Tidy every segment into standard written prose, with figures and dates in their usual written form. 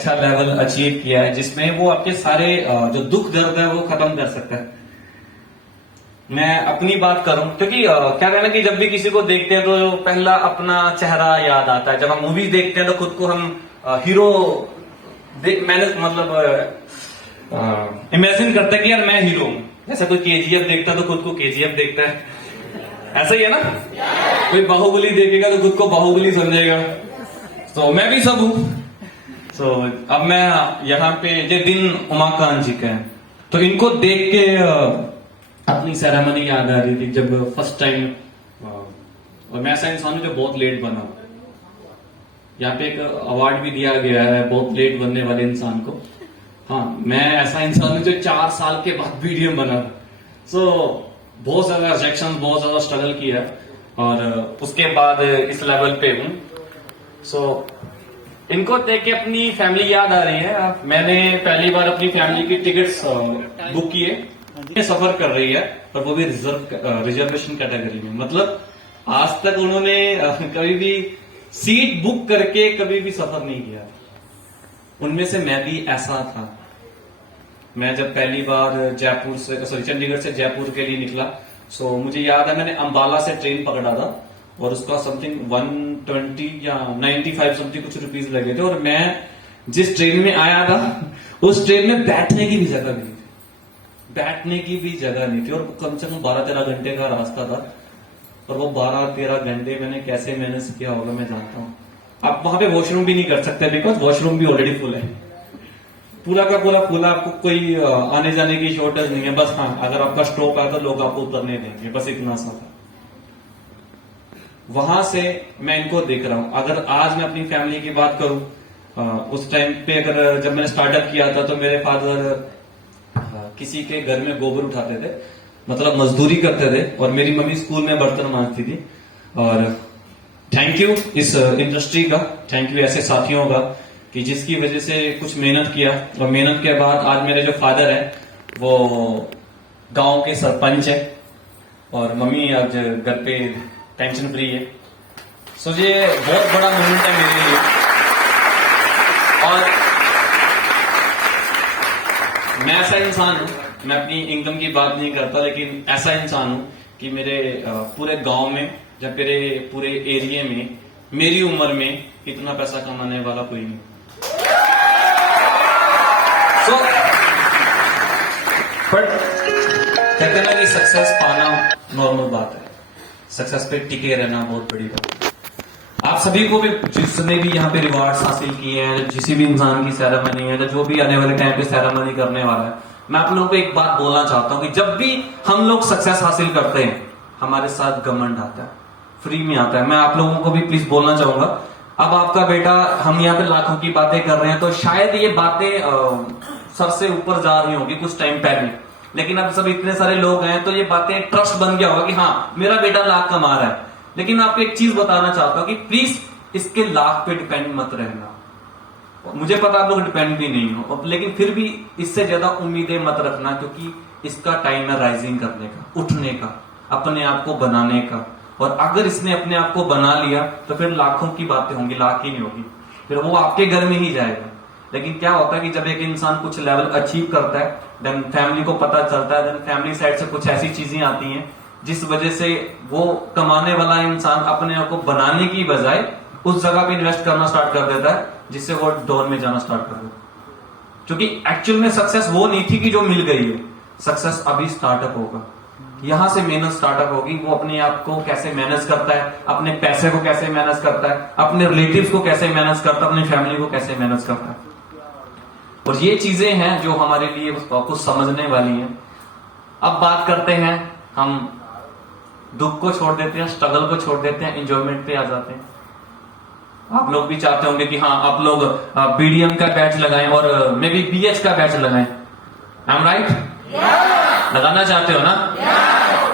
अच्छा level achieve किया है जिसमें वो आपके सारे जो दुख दर्द है वो खत्म कर सकता है। मैं अपनी बात करूं क्योंकि क्या कहना कि जब भी किसी को देखते हैं तो पहला अपना चेहरा याद आता है। जब हम मूवी देखते हैं तो खुद को हम हीरो मैंने मतलब इमेजिन करते हैं कि यार मैं हीरो हूं। जैसे कोई केजीएफ देखता है तो खुद को केजीएफ देखता है, ऐसा ही है ना। कोई बाहुबली देखेगा तो खुद को बाहुबली समझेगा। तो मैं भी सब हूं। तो अब मैं यहाँ पे ये दिन उमाकांत जी का है, तो इनको देख के अपनी सेरेमनी याद आ रही थी जब फर्स्ट टाइम। और मैं ऐसा इंसान हूं जो बहुत लेट बना। यहाँ पे एक अवार्ड भी दिया गया है बहुत लेट बनने वाले इंसान को। हाँ, मैं ऐसा इंसान हूं जो 4 साल के बाद वीडियो बना था। सो बहुत ज्यादा रिजेक्शन, बहुत ज्यादा स्ट्रगल किया और उसके बाद इस लेवल पे हूं। सो इनको देख के अपनी फैमिली याद आ रही है। मैंने पहली बार अपनी फैमिली की टिकट्स बुक किए। ये सफर कर रही है और वो भी रिजर्वेशन कैटेगरी में। मतलब आज तक उन्होंने कभी भी सीट बुक करके कभी भी सफर नहीं किया। उनमें से मैं भी ऐसा था। मैं जब पहली बार जयपुर से चंडीगढ़ से जयपुर के लिए निकला, सो मुझे याद है मैंने अंबाला से ट्रेन पकड़ा था और उसका समथिंग 120 या 95 समथिंग कुछ रुपीस लगे थे। और मैं जिस ट्रेन में आया था उस ट्रेन में बैठने की भी जगह नहीं थी। बैठने की भी जगह नहीं थी और कम से कम 12-13 घंटे का रास्ता था। और वो 12-13 घंटे मैंने कैसे मैनेज किया होगा मैं जानता हूँ। आप वहां पे वॉशरूम भी नहीं कर सकते बिकॉज वॉशरूम भी ऑलरेडी फुल है। पूरा का पूरा फुल, आपको कोई आने जाने की शॉर्टेज नहीं है। बस हाँ, अगर आपका स्टॉप है तो लोग आपको उतरने देंगे, बस इतना सा था। वहां से मैं इनको देख रहा हूं। अगर आज मैं अपनी फैमिली की बात करूं, उस टाइम पे अगर जब मैंने स्टार्टअप किया था तो मेरे फादर किसी के घर में गोबर उठाते थे, मतलब मजदूरी करते थे। और मेरी मम्मी स्कूल में बर्तन मांजती थी। और थैंक यू इस इंडस्ट्री का, थैंक यू ऐसे साथियों का कि जिसकी वजह से कुछ मेहनत किया। और मेहनत के बाद आज मेरे जो फादर है वो गांव के सरपंच है और मम्मी आज घर पे टेंशन फ्री है। सो ये बहुत बड़ा मोमेंट है मेरे लिए। और मैं ऐसा इंसान हूं, मैं अपनी इनकम की बात नहीं करता, लेकिन ऐसा इंसान हूं कि मेरे पूरे गांव में या मेरे पूरे एरिया में मेरी उम्र में इतना पैसा कमाने वाला कोई नहीं। सो बट कहते हैं ना कि सक्सेस पाना नॉर्मल बात है, सक्सेस पे टिके रहना बहुत बड़ी बात है। आप सभी को भी, जिसने भी यहाँ पे रिवार्ड्स हासिल किए हैं, किसी भी इंसान की सेरेमनी है, जो भी आने वाले टाइम पे सेरेमनी करने वाला है, मैं आप लोगों को एक बात बोलना चाहता हूँ कि जब भी हम लोग सक्सेस हासिल करते हैं हमारे साथ घमंड आता है, फ्री में आता है। मैं आप लोगों को भी प्लीज बोलना चाहूंगा, अब आपका बेटा, हम यहाँ पे लाखों की बातें कर रहे हैं तो शायद ये बातें सर से ऊपर जा रही होगी कुछ टाइम पहले, लेकिन अब सब इतने सारे लोग हैं तो ये बातें ट्रस्ट बन गया होगा कि हाँ मेरा बेटा लाख कमा रहा है। लेकिन आपको एक चीज बताना चाहता हूं कि प्लीज इसके लाख पे डिपेंड मत रहना। मुझे पता आप लोग डिपेंड भी नहीं हो, लेकिन फिर भी इससे ज्यादा उम्मीदें मत रखना, क्योंकि इसका टाइम है राइजिंग करने का, उठने का, अपने आप को बनाने का। और अगर इसने अपने आप को बना लिया तो फिर लाखों की बातें होंगी, लाख ही नहीं होगी, फिर वो आपके घर में ही जाएगा। लेकिन क्या होता है कि जब एक इंसान कुछ लेवल अचीव करता है, देन फैमिली को पता चलता है, देन फैमिली साइड से कुछ ऐसी चीजें आती हैं जिस वजह से वो कमाने वाला इंसान अपने आप को बनाने की बजाय उस जगह पे इन्वेस्ट करना स्टार्ट कर देता है, जिससे वो डाउन में जाना स्टार्ट कर देता है। क्योंकि एक्चुअल में सक्सेस वो नहीं थी कि जो मिल गई है, सक्सेस अभी स्टार्टअप होगा, यहां से मेहनत स्टार्टअप होगी। वो अपने आप को कैसे मैनेज करता है, अपने पैसे को कैसे मैनेज करता है, अपने रिलेटिव्स को कैसे मैनेज करता है, अपनी फैमिली को कैसे मैनेज करता है। और ये चीजें हैं जो हमारे लिए कुछ समझने वाली हैं। अब बात करते हैं, हम दुख को छोड़ देते हैं, स्ट्रगल को छोड़ देते हैं, एंजॉयमेंट पे आ जाते हैं। आप लोग भी चाहते होंगे कि हाँ आप लोग बीडीएम का बैच लगाएं और मे बी बीएच का बैच लगाएं। I am right? लगाना चाहते हो ना?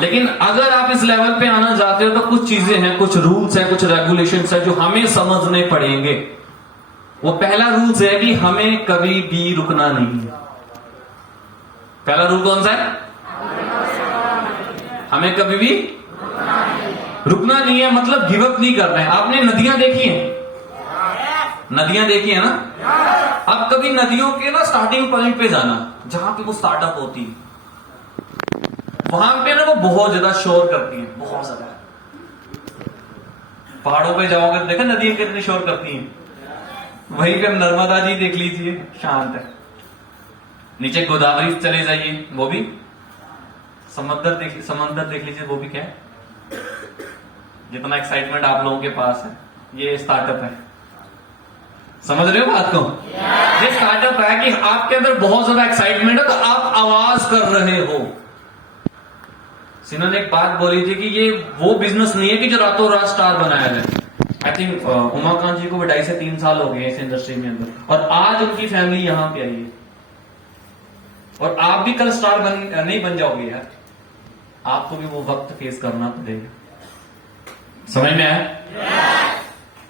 लेकिन अगर आप इस लेवल पे आना चाहते हो तो कुछ चीजें हैं, कुछ रूल्स हैं, कुछ रेगुलेशंस हैं जो हमें समझने पड़ेंगे। वो पहला रूल्स है कि हमें कभी भी रुकना नहीं है। पहला रूल कौन सा है? हमें कभी भी रुकना नहीं है, मतलब गिव अप नहीं करना है। आपने नदियां देखी हैं? नदियां देखी है ना? अब कि नदियों के ना स्टार्टिंग पॉइंट पे जाना, जहां पे वो स्टार्टअप होती है, वहां पे ना वो बहुत ज्यादा शोर करती है, बहुत ज्यादा। पहाड़ों पे जाओगे देखा नदियां कितनी शोर करती हैं। वहीं पे नर्मदा जी देख लीजिए, शांत है। नीचे गोदावरी चले जाइए, वो भी समंदर देख लीजिए, वो भी क्या है। जितना एक्साइटमेंट आप लोगों के पास है, ये स्टार्टअप है। समझ रहे हो बात को? ये स्टार्टअप है कि आपके अंदर बहुत ज्यादा एक्साइटमेंट है, तो आप आवाज कर रहे हो। सिन्हा ने एक बात बोली थी कि ये वो बिजनेस नहीं है कि जो रातों रात स्टार बनाया जाए। आई थिंक उमाकांत जी को 2.5 से 3 साल हो गए इस इंडस्ट्री में अंदर, और आज उनकी फैमिली यहां पे आई है। और आप भी कल स्टार नहीं बन जाओगे यार, आपको भी वो वक्त फेस करना पड़ेगा। समझ में आया?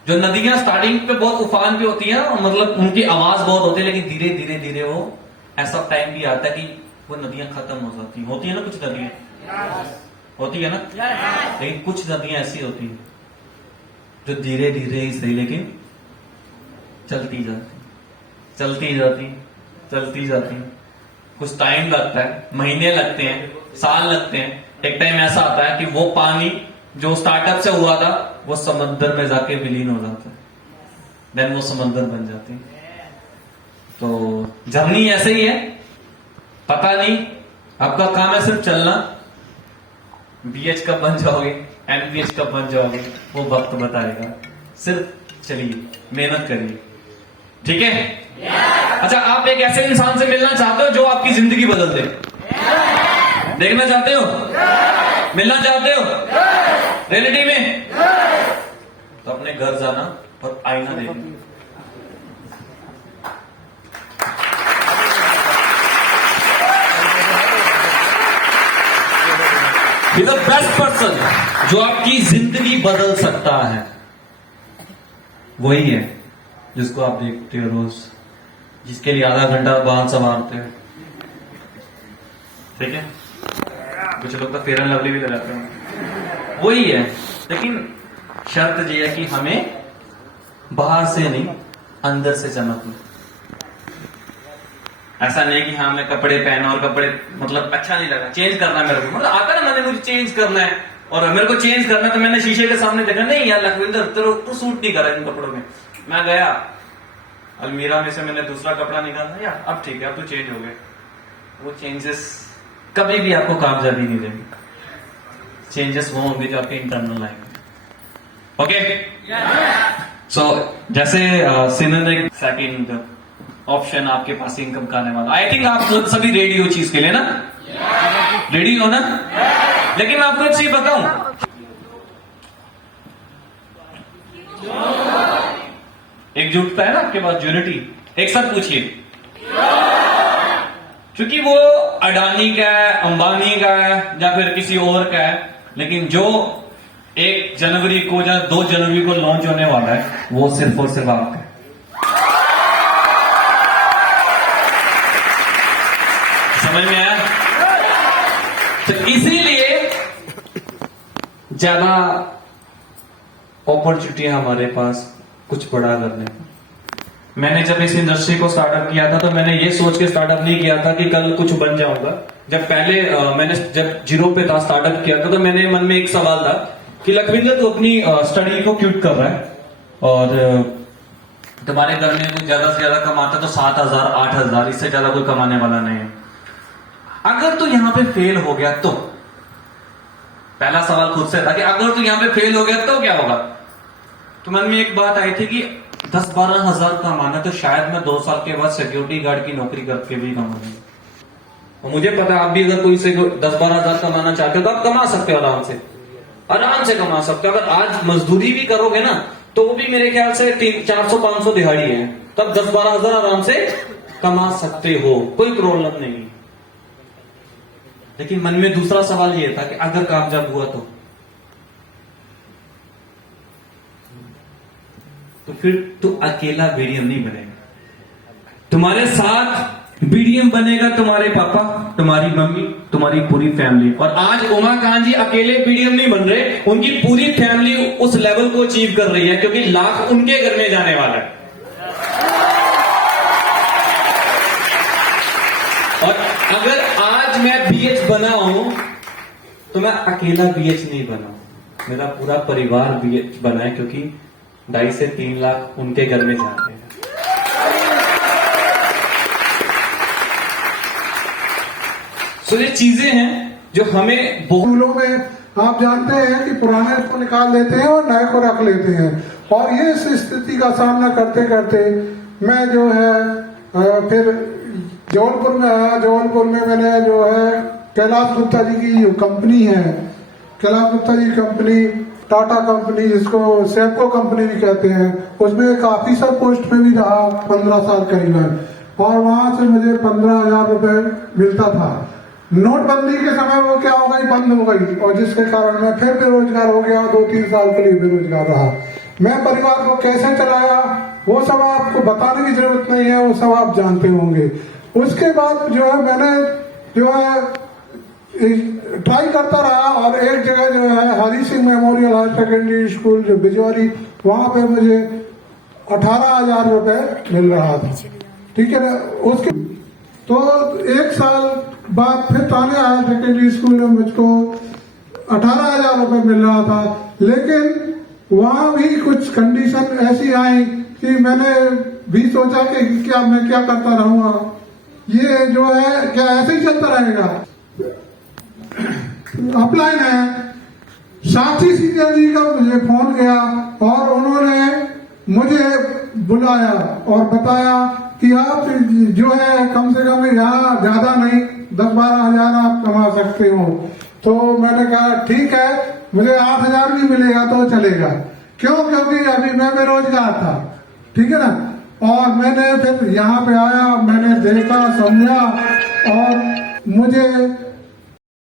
जो नदियां स्टार्टिंग पे बहुत उफान पे होती हैं, मतलब उनकी आवाज बहुत होती है, लेकिन धीरे धीरे धीरे वो ऐसा टाइम भी आता है कि वो नदियां खत्म हो जाती हैं। होती है ना कुछ नदियां, होती है ना, लेकिन कुछ नदियां ऐसी होती हैं जो धीरे धीरे ही सही लेकिन चलती जाती। कुछ टाइम लगता है, महीने लगते हैं, साल लगते हैं। एक टाइम ऐसा आता है कि वो पानी जो स्टार्टअप से हुआ था वो समंदर में जाके विलीन हो जाता है, देन वो समंदर बन जाती है। तो जर्नी ऐसे ही है, पता नहीं। आपका काम है सिर्फ चलना। बीएच कब बन जाओगे, एमपीएच कब बन जाओगे, वो वक्त बताएगा। सिर्फ चलिए, मेहनत करिए, ठीक है? अच्छा, आप एक ऐसे इंसान से मिलना चाहते हो जो आपकी जिंदगी बदल दे? देखना चाहते हो? मिलना चाहते हो रियलिटी में? तो अपने घर जाना और आईना देखना। द बेस्ट पर्सन जो आपकी जिंदगी बदल सकता है वही है जिसको आप देखते हो रोज, जिसके लिए आधा घंटा बाहर संवारते हो, ठीक है? कुछ लोग तो फेयर एंड लवली भी लगाते हैं, वही है। लेकिन शर्त ये है कि हमें बाहर से नहीं, अंदर से चमकना। ऐसा नहीं कि हाँ मैं कपड़े पहना और कपड़े मतलब अच्छा नहीं लगा, चेंज करना है मेरे को, मतलब आता ना मैंने मुझे चेंज करना है और मेरे को चेंज करना है, तो मैंने शीशे के सामने देखा, नहीं यार लखविंदर तू सूट नहीं कर रहा इन कपड़ों में। मैं गया अलमीरा में से मैंने दूसरा कपड़ा निकाला, यार अब ठीक है, अब तो चेंज हो गए। वो चेंजेस कभी भी आपको कामयाबी नहीं देंगे। चेंजेस वो होंगे जो आपके इंटरनल आएंगे। ओके, सो जैसे सिनन एक सेकंड ऑप्शन आपके पास इनकम का आने वाला। आई थिंक आप सभी रेडी हो चीज के लिए ना? रेडी हो ना? लेकिन मैं आपको एक चीज बताऊं, एकजुटता है ना आपके पास, यूनिटी, एक साथ पूछिए। क्योंकि वो अडानी का है, अंबानी का है या फिर किसी और का है, लेकिन जो 1 जनवरी को या 2 जनवरी को लॉन्च होने वाला है वो सिर्फ और सिर्फ आपका है। समझ में आया? तो इसीलिए ज्यादा अपॉर्चुनिटी है हमारे पास कुछ बड़ा करने का। मैंने जब इस इंडस्ट्री को स्टार्टअप किया था तो मैंने ये सोच के स्टार्टअप नहीं किया था कि कल कुछ बन जाऊंगा। जब पहले मैंने जब जीरो पे था स्टार्टअप किया था तो मेरे मन में एक सवाल था कि लखविंदर तो अपनी स्टडी को क्विट कर रहा है और तुम्हारे घर में कुछ ज्यादा से ज्यादा कमाता तो 7,000 8,000, इससे ज्यादा कोई कमाने वाला नहीं है। अगर तू यहां पे फेल हो गया तो, पहला सवाल खुद से था कि अगर तू यहां पे फेल हो गया तो क्या होगा? तो मन में एक बात आई थी कि 10-12 हजार कमाना तो शायद मैं 2 साल के बाद सिक्योरिटी गार्ड की नौकरी करके भी कमा लूंगा। मुझे पता आप भी अगर कोई से 10-12 हजार कमाना चाहते हो तो आप कमा सकते हो, आराम से कमा सकते हो। अगर आज मजदूरी भी करोगे ना तो वो भी मेरे ख्याल से 400-500 दिहाड़ी है, तब 10-12 हजार आराम से कमा सकते हो, कोई प्रॉब्लम नहीं। लेकिन मन में दूसरा सवाल ये था कि अगर कामयाब हुआ तो फिर तू अकेला बीडीएम नहीं बनेगा, तुम्हारे साथ बीडीएम बनेगा तुम्हारे पापा, तुम्हारी मम्मी, तुम्हारी पूरी फैमिली। और आज उमाकांत जी अकेले बीडीएम नहीं बन रहे, उनकी पूरी फैमिली उस लेवल को अचीव कर रही है, क्योंकि लाख उनके घर में जाने वाला है। मैं बीएच बना हूं तो मैं अकेला बीएच नहीं बना हूं, मेरा पूरा परिवार बीएच बना है, क्योंकि 2.5 से 3 लाख उनके घर में जाते हैं। तो ये चीजें हैं जो हमें बहुत स्कूलों में आप जानते हैं कि पुराने को निकाल देते हैं और नए को रख लेते हैं, और ये इस स्थिति का सामना करते करते मैं जो है फिर जबलपुर में आया। जबलपुर में मैंने जो है कैलाश गुप्ता जी की जो कंपनी है, कैलाश गुप्ता जी कंपनी, टाटा कंपनी, जिसको सेपको कंपनी भी कहते हैं, उसमें एक ऑफिसर पोस्ट पे भी रहा 15 साल करीबन, और वहां से मुझे 15,000 रुपए मिलता था। नोटबंदी के समय वो क्या हो गई, बंद हो गई, और जिसके कारण मैं फिर बेरोजगार हो गया, 2-3 साल के लिए बेरोजगार रहा। मैं परिवार को कैसे चलाया वो सब आपको बताने की जरूरत नहीं है, वो सब आप जानते होंगे। उसके बाद जो है मैंने जो है ट्राई करता रहा, और एक जगह जो है Hari Singh memorial higher secondary school जो बिजौरी, वहां पे मुझे 18,000 रुपए मिल रहा था, ठीक है ना। उसके तो 1 साल बाद फिर ताने हायर सेकेंडरी स्कूल में मुझको 18,000 रुपए मिल रहा था, लेकिन वहां भी कुछ कंडीशन ऐसी आई कि मैंने भी सोचा कि क्या मैं क्या करता रहूंगा, ये जो है क्या ऐसे ही चलता रहेगा। अपलाइन है, साथी सीनियर जी का मुझे फोन गया और उन्होंने मुझे बुलाया और बताया कि आप जो है कम से कम यहाँ ज्यादा नहीं 10-12 हजार आप कमा सकते हो। तो मैंने कहा ठीक है, मुझे 8,000 भी मिलेगा तो चलेगा, क्यों, क्योंकि अभी मैं बेरोजगार था, ठीक है ना। और मैंने फिर यहाँ पे आया, मैंने देखा समझा, और मुझे